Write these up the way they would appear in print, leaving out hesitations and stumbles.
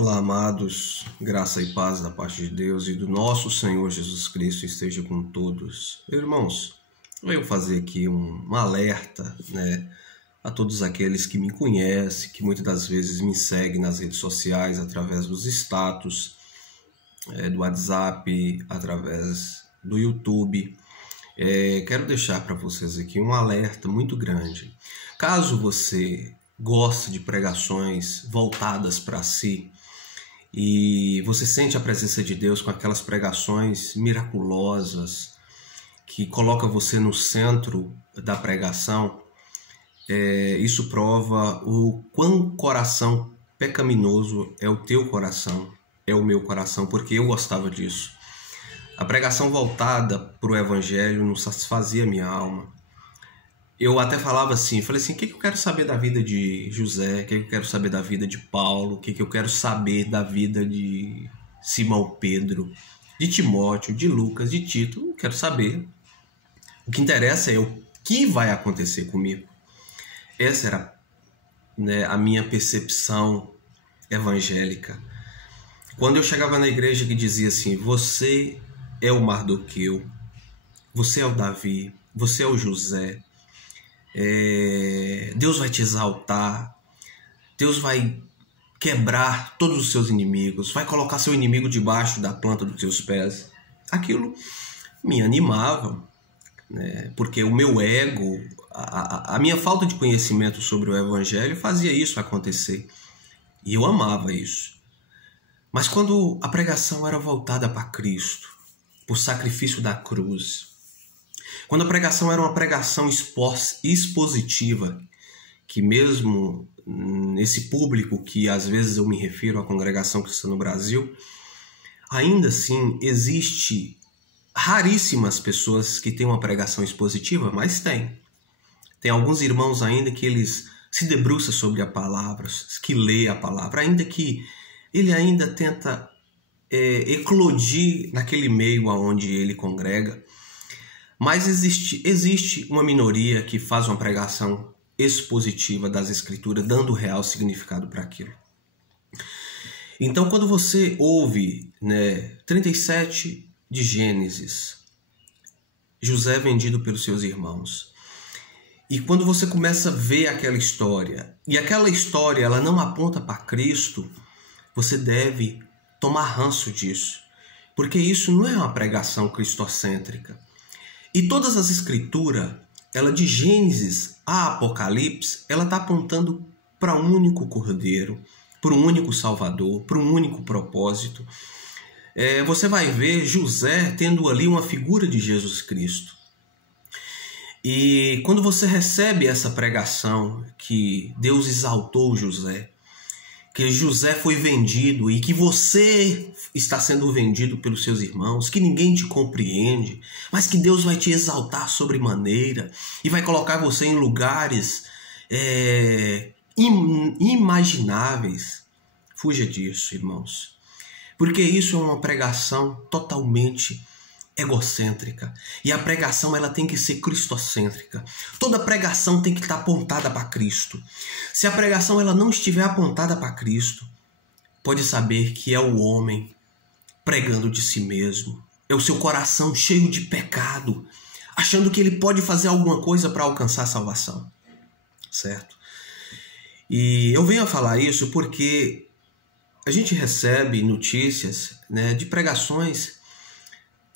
Olá, amados, graça e paz da parte de Deus e do nosso Senhor Jesus Cristo esteja com todos. Irmãos, eu venho fazer aqui um alerta, a todos aqueles que me conhecem, que muitas das vezes me seguem nas redes sociais, através dos status, do WhatsApp, através do YouTube. Quero deixar para vocês aqui um alerta muito grande. Caso você goste de pregações voltadas para si, e você sente a presença de Deus com aquelas pregações miraculosas que coloca você no centro da pregação, isso prova o quão coração pecaminoso é o teu coração, é o meu coração, porque eu gostava disso. A pregação voltada para o Evangelho não satisfazia minha alma. Eu até falava assim, falei assim, o que eu quero saber da vida de José, o que eu quero saber da vida de Paulo, o que eu quero saber da vida de Simão Pedro, de Timóteo, de Lucas, de Tito, não quero saber. O que interessa é o que vai acontecer comigo. Essa era a minha percepção evangélica. Quando eu chegava na igreja que dizia assim, você é o Mardoqueu, você é o Davi, você é o José, Deus vai te exaltar, Deus vai quebrar todos os seus inimigos, vai colocar seu inimigo debaixo da planta dos seus pés. Aquilo me animava, porque o meu ego, a minha falta de conhecimento sobre o Evangelho fazia isso acontecer. E eu amava isso. Mas quando a pregação era voltada para Cristo, para o sacrifício da cruz, quando a pregação era uma pregação expositiva, que mesmo nesse público que às vezes eu me refiro à congregação cristã no Brasil, ainda assim existe raríssimas pessoas que têm uma pregação expositiva, mas tem. Tem alguns irmãos ainda que eles se debruçam sobre a palavra, que lê a palavra, ainda que ele ainda tenta eclodir naquele meio aonde ele congrega. Mas existe uma minoria que faz uma pregação expositiva das Escrituras, dando real significado para aquilo. Então, quando você ouve 37 de Gênesis, José vendido pelos seus irmãos, e quando você começa a ver aquela história, e aquela história ela não aponta para Cristo, você deve tomar ranço disso, porque isso não é uma pregação cristocêntrica. E todas as escrituras, ela de Gênesis a Apocalipse, ela está apontando para um único Cordeiro, para um único Salvador, para um único propósito. Você vai ver José tendo ali uma figura de Jesus Cristo. E quando você recebe essa pregação que Deus exaltou José, que José foi vendido e que você está sendo vendido pelos seus irmãos, que ninguém te compreende, mas que Deus vai te exaltar sobremaneira e vai colocar você em lugares inimagináveis. Fuja disso, irmãos, porque isso é uma pregação totalmente egocêntrica, e a pregação ela tem que ser cristocêntrica. Toda pregação tem que estar apontada para Cristo. Se a pregação ela não estiver apontada para Cristo, pode saber que é o homem pregando de si mesmo, é o seu coração cheio de pecado, achando que ele pode fazer alguma coisa para alcançar a salvação, certo? E eu venho a falar isso porque a gente recebe notícias de pregações.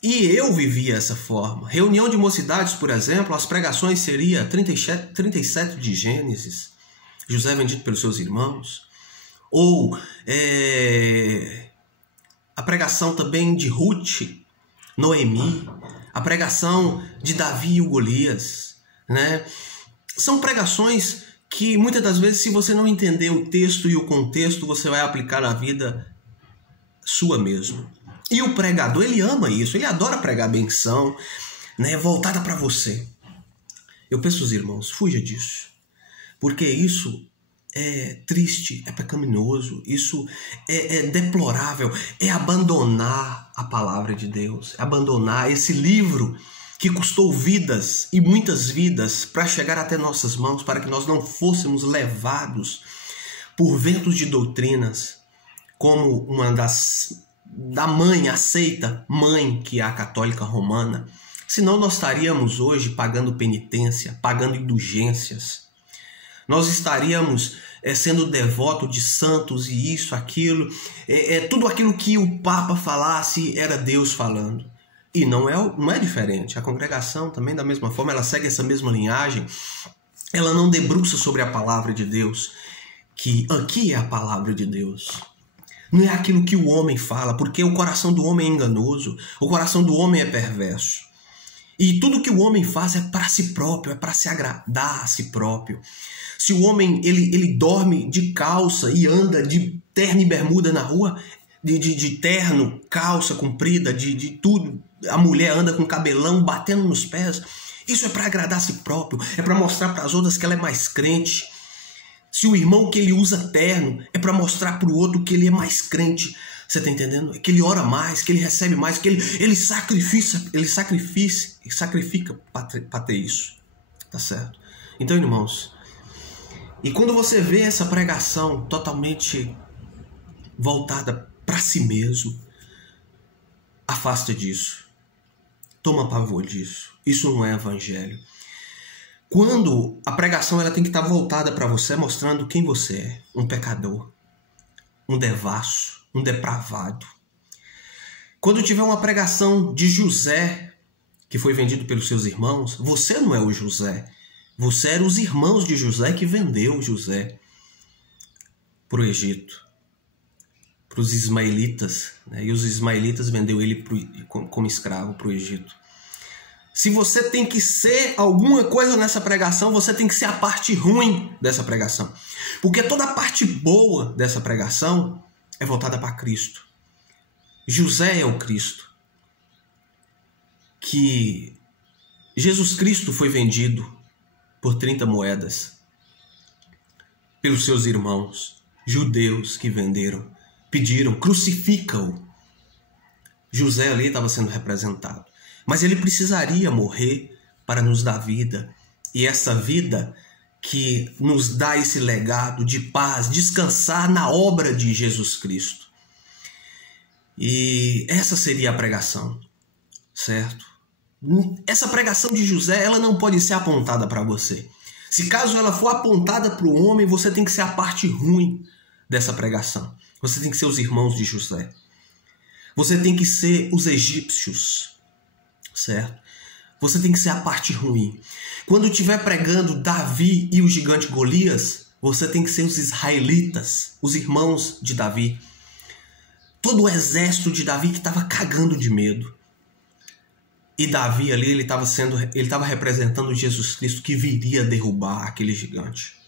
E eu vivia essa forma. Reunião de mocidades, por exemplo, as pregações seriam 37 de Gênesis, José vendido pelos seus irmãos. Ou a pregação também de Ruth, Noemi, a pregação de Davi e o Golias. São pregações que muitas das vezes, se você não entender o texto e o contexto, você vai aplicar na vida sua mesmo. E o pregador, ele ama isso, ele adora pregar benção, voltada para você. Eu peço aos irmãos, fuja disso, porque isso é triste, é pecaminoso, isso é deplorável, é abandonar a palavra de Deus, é abandonar esse livro que custou vidas e muitas vidas para chegar até nossas mãos, para que nós não fôssemos levados por ventos de doutrinas como da mãe, aceita mãe que é a católica romana, senão nós estaríamos hoje pagando penitência, pagando indulgências. Nós estaríamos sendo devoto de santos e isso, aquilo. Tudo aquilo que o Papa falasse era Deus falando. E não é diferente. A congregação também, da mesma forma, ela segue essa mesma linhagem. Ela não debruça sobre a palavra de Deus, que aqui é a palavra de Deus. Não é aquilo que o homem fala, porque o coração do homem é enganoso, o coração do homem é perverso. E tudo que o homem faz é para si próprio, é para se agradar a si próprio. Se o homem ele dorme de calça e anda de terno e bermuda na rua, de terno, calça comprida, de tudo, a mulher anda com cabelão batendo nos pés, isso é para agradar a si próprio, é para mostrar para as outras que ela é mais crente. Se o irmão que ele usa terno é para mostrar para o outro que ele é mais crente, você está entendendo? É que ele ora mais, que ele recebe mais, que ele sacrifica para ter isso, tá certo? Então, irmãos, e quando você vê essa pregação totalmente voltada para si mesmo, afasta disso, toma pavor disso, isso não é evangelho. Quando a pregação ela tem que estar voltada para você, mostrando quem você é, um pecador, um devasso, um depravado. Quando tiver uma pregação de José, que foi vendido pelos seus irmãos, você não é o José, você era os irmãos de José que vendeu José para o Egito, para os ismaelitas, né? E os ismaelitas vendeu ele como escravo para o Egito. Se você tem que ser alguma coisa nessa pregação, você tem que ser a parte ruim dessa pregação. Porque toda a parte boa dessa pregação é voltada para Cristo. José é o Cristo. Que Jesus Cristo foi vendido por 30 moedas pelos seus irmãos judeus que pediram, crucifica-o. José ali estava sendo representado. Mas ele precisaria morrer para nos dar vida. E essa vida que nos dá esse legado de paz, descansar na obra de Jesus Cristo. E essa seria a pregação, certo? Essa pregação de José, ela não pode ser apontada para você. Se caso ela for apontada para o homem, você tem que ser a parte ruim dessa pregação. Você tem que ser os irmãos de José. Você tem que ser os egípcios. Certo? Você tem que ser a parte ruim. Quando estiver pregando Davi e o gigante Golias, você tem que ser os israelitas, os irmãos de Davi. Todo o exército de Davi que estava cagando de medo. E Davi ali, ele estava representando Jesus Cristo que viria derrubar aquele gigante.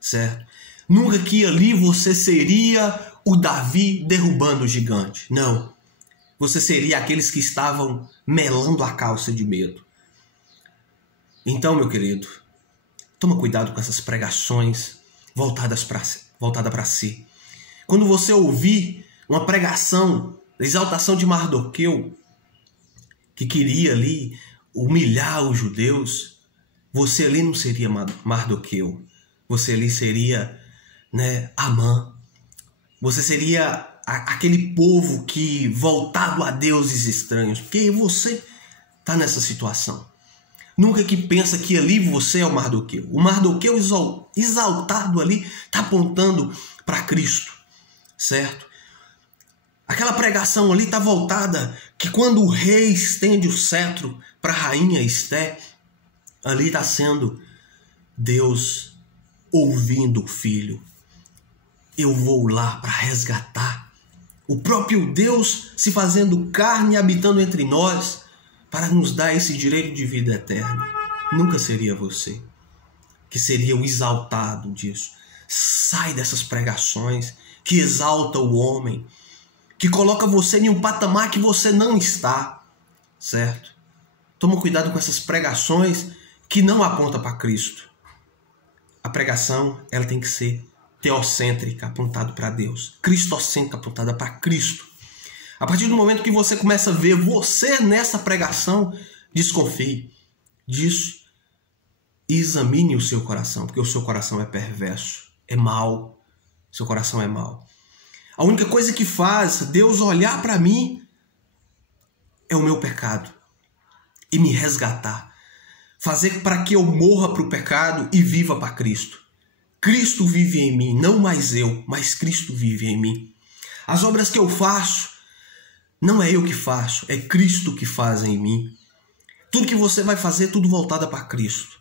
Certo? Nunca que ali você seria o Davi derrubando o gigante. Não. Você seria aqueles que estavam melando a calça de medo. Então, meu querido, toma cuidado com essas pregações voltadas para si. Quando você ouvir uma pregação, exaltação de Mardoqueu, que queria ali humilhar os judeus, você ali não seria Mardoqueu. Você ali seria, Amã. Você seria aquele povo que voltado a deuses estranhos, porque você está nessa situação. Nunca que pensa que ali você é o Mardoqueu. O Mardoqueu exaltado ali está apontando para Cristo, certo? Aquela pregação ali está voltada que quando o rei estende o cetro para a rainha Esté, ali está sendo Deus ouvindo o filho. Eu vou lá para resgatar. O próprio Deus se fazendo carne e habitando entre nós para nos dar esse direito de vida eterna. Nunca seria você que seria o exaltado disso. Sai dessas pregações que exalta o homem, que coloca você em um patamar que você não está, certo? Toma cuidado com essas pregações que não apontam para Cristo. A pregação, ela tem que ser teocêntrica, apontada para Deus. Cristocêntrica, apontada para Cristo. A partir do momento que você começa a ver você nessa pregação, desconfie disso e examine o seu coração, porque o seu coração é perverso, é mau. Seu coração é mau. A única coisa que faz Deus olhar para mim é o meu pecado e me resgatar. Fazer para que eu morra para o pecado e viva para Cristo. Cristo vive em mim, não mais eu, mas Cristo vive em mim. As obras que eu faço, não é eu que faço, é Cristo que faz em mim. Tudo que você vai fazer, tudo voltado para Cristo.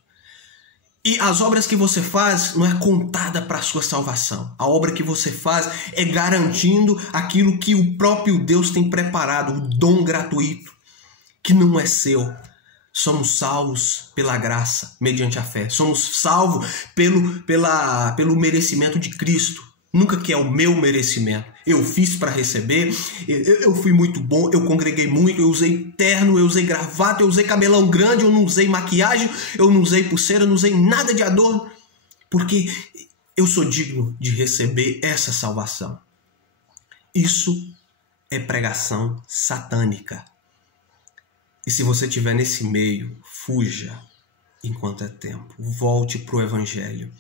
E as obras que você faz não é contada para a sua salvação. A obra que você faz é garantindo aquilo que o próprio Deus tem preparado, o dom gratuito, que não é seu. Somos salvos pela graça, mediante a fé. Somos salvos pelo merecimento de Cristo. Nunca que é o meu merecimento. Eu fiz para receber, eu fui muito bom, eu congreguei muito, eu usei terno, eu usei gravata, eu usei cabelão grande, eu não usei maquiagem, eu não usei pulseira, eu não usei nada de adorno, porque eu sou digno de receber essa salvação. Isso é pregação satânica. E se você estiver nesse meio, fuja enquanto é tempo. Volte para o Evangelho.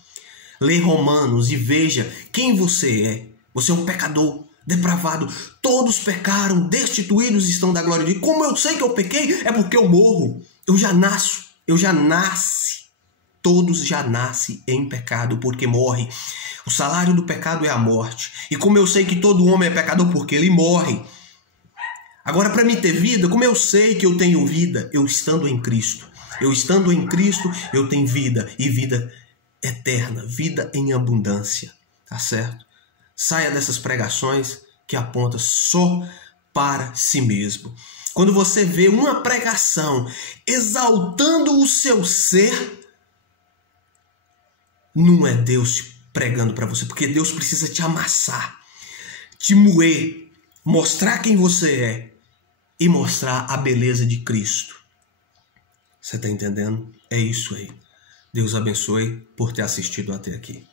Lê Romanos e veja quem você é. Você é um pecador, depravado. Todos pecaram, destituídos estão da glória de Deus. Como eu sei que eu pequei? É porque eu morro. Eu já nasci. Todos já nascem em pecado porque morrem. O salário do pecado é a morte. E como eu sei que todo homem é pecador porque ele morre. Agora, para mim ter vida, como eu sei que eu tenho vida? Eu estando em Cristo. Eu estando em Cristo, eu tenho vida. E vida eterna, vida em abundância. Tá certo? Saia dessas pregações que apontam só para si mesmo. Quando você vê uma pregação exaltando o seu ser, não é Deus pregando para você, porque Deus precisa te amassar, te moer, mostrar quem você é e mostrar a beleza de Cristo. Você está entendendo? É isso aí. Deus abençoe por ter assistido até aqui.